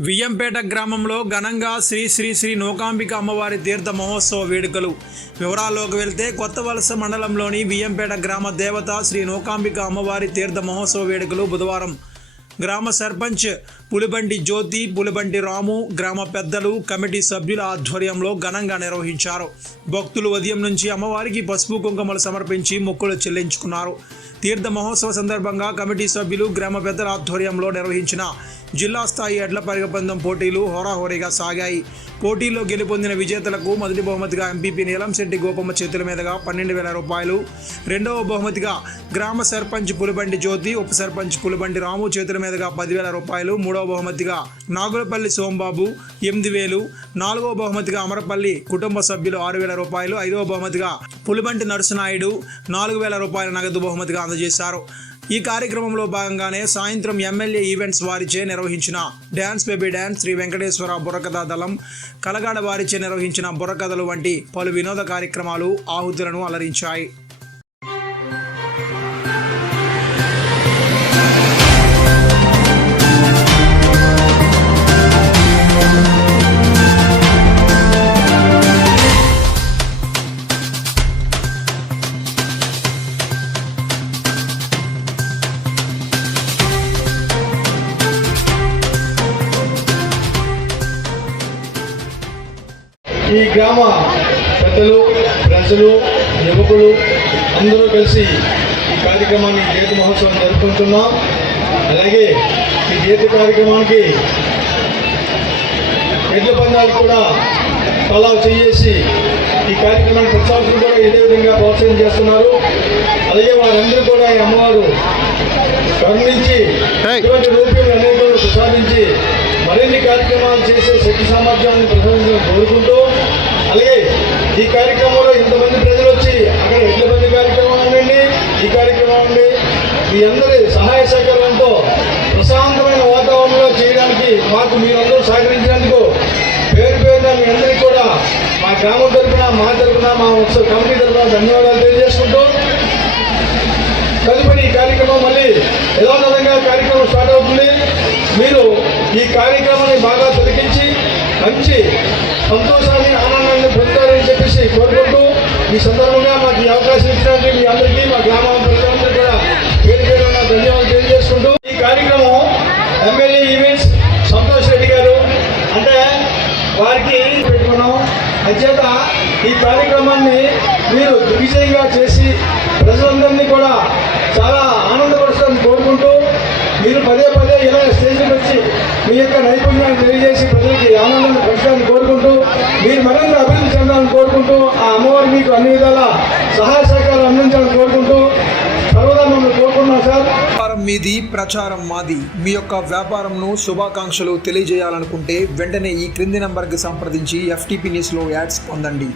వియ్యంపేట గ్రామంలో ఘనంగా శ్రీ శ్రీ శ్రీ నూకాంబిక అమ్మవారి తీర్థ మహోత్సవ వేడుకలు. వివరాల్లోకి వెళ్తే కొత్త వలస మండలంలోని వియ్యంపేట గ్రామ దేవత శ్రీ నూకాంబిక అమ్మవారి తీర్థ మహోత్సవ వేడుకలు బుధవారం గ్రామ సర్పంచ్ పులిబండి జ్యోతి పులిబండి రాము గ్రామ పెద్దలు కమిటీ సభ్యుల ఆధ్వర్యంలో ఘనంగా నిర్వహించారు. భక్తులు ఉదయం నుంచి అమ్మవారికి పసుపు కుంకుమలు సమర్పించి మొక్కులు చెల్లించుకున్నారు. తీర్థ మహోత్సవ సందర్భంగా కమిటీ సభ్యులు గ్రామ పెద్దల ఆధ్వర్యంలో నిర్వహించిన జిల్లా స్థాయి ఎడ్ల పరిగపందం పోటీలు హోరాహోరీగా సాగాయి. పోటీలో గెలుపొందిన విజేతలకు మొదటి బహుమతిగా ఎంపీపీ నీలంశెట్టి గోపమ్మ చేతుల మీదుగా పన్నెండు వేల రూపాయలు. రెండవ బహుమతిగా గ్రామ సర్పంచ్ పులిబండి జ్యోతి ఉప సర్పంచ్ పులిబండి రాము చేతుల మీదుగా పదివేల రూపాయలు. మూడవ బహుమతిగా నాగులపల్లి సోంబాబు ఎనిమిది వేలు. నాలుగవ బహుమతిగా అమరపల్లి కుటుంబ సభ్యులు ఆరు వేల రూపాయలు. ఐదవ బహుమతిగా పులిబంటి నరసనాయుడు నాలుగు వేల రూపాయల నగదు బహుమతిగా అందజేశారు. ఈ కార్యక్రమంలో భాగంగానే సాయంత్రం ఎమ్మెల్యే ఈవెంట్స్ వారిచే నిర్వహించిన dance baby dance Shri Venkateswara burrakatha దళం కలగాడ వారిచే నిర్వహించిన బుర్రకథలు వంటి పలు వినోద కార్యక్రమాలు ఆహుతులను అలరించాయి. ఈ గ్రామ పెద్దలు ప్రజలు యువకులు అందరూ కలిసి ఈ కార్యక్రమాన్ని గీత మహోత్సవం జరుపుకుంటున్నాం. అలాగే ఈ గీత కార్యక్రమానికి ఎడ్ల పందాలు కూడా తలా చేసి ఈ కార్యక్రమాన్ని ప్రతి కూడా ఇదే విధంగా ప్రోత్సహం చేస్తున్నారు. అలాగే వారందరూ కూడా ఈ అమ్మవారు కరుణించి ఇటువంటి రూపాయలు అనేకలు ప్రసాదించి మరిన్ని కార్యక్రమాలు చేసే శక్తి సామర్థ్యాన్ని ప్రసాదించడం కోరుకుంటూ అలాగే ఈ కార్యక్రమంలో ఇంతమంది ప్రజలు వచ్చి అక్కడ ఎడ్లబండి కార్యక్రమం ఉండండి ఈ కార్యక్రమం ఉండి మీ అందరి సహాయ సహకారంతో ప్రశాంతమైన వాతావరణంలో చేయడానికి మాకు మీరందరూ సహకరించినందుకు పేరు పేరున మీ అందరికీ కూడా మా గ్రామం తరఫున మా తరఫున మా ఉత్సవ కమిటీ తరఫున ధన్యవాదాలు తెలియజేసుకుంటూ తదుపరి ఈ కార్యక్రమం మళ్ళీ యథాతథంగా కార్యక్రమం స్టార్ట్ అవుతుంది. మీరు ఈ కార్యక్రమాన్ని బాగా తొలగించి మంచి సంతోషాన్ని ఆనందాన్ని పొందారు ఈ సందర్భంగా మాకు ఈ అవకాశం ఇచ్చినట్టు మీ అందరికీ మా గ్రామ ప్రజలందరూ కూడా పేరు పేరు ధన్యవాదాలు తెలియజేసుకుంటూ ఈ కార్యక్రమం ఎమ్మెల్యే ఈవెంట్స్ సంతోష్ రెడ్డి గారు అంటే వారికి పెట్టుకున్నాం. అంచేత ఈ కార్యక్రమాన్ని మీరు దిగ్విజయంగా చేసి ప్రజలందరినీ కూడా చాలా ఆనందపరుస్తారని కోరుకుంటూ మీరు పదే పదే ఇలా స్టేజ్కి వచ్చి మీ యొక్క నైపుణ్యాన్ని తెలియజేసి ప్రజలకి ఆనందాన్ని పంచడాన్ని కోరుకుంటూ మీరు మరింత మీకు అన్ని విధాల సహాయ సహకారాలు అందించాలని కోరుకుంటూ సర్వదా మమ్మల్ని కోరుకుంటున్నాం సార్. వ్యాపారం మీది ప్రచారం మాది. మీ యొక్క వ్యాపారంను శుభాకాంక్షలు తెలియజేయాలనుకుంటే వెంటనే ఈ క్రింది నంబర్కి సంప్రదించి ఎఫ్టీపీ న్యూస్లో యాడ్స్ పొందండి.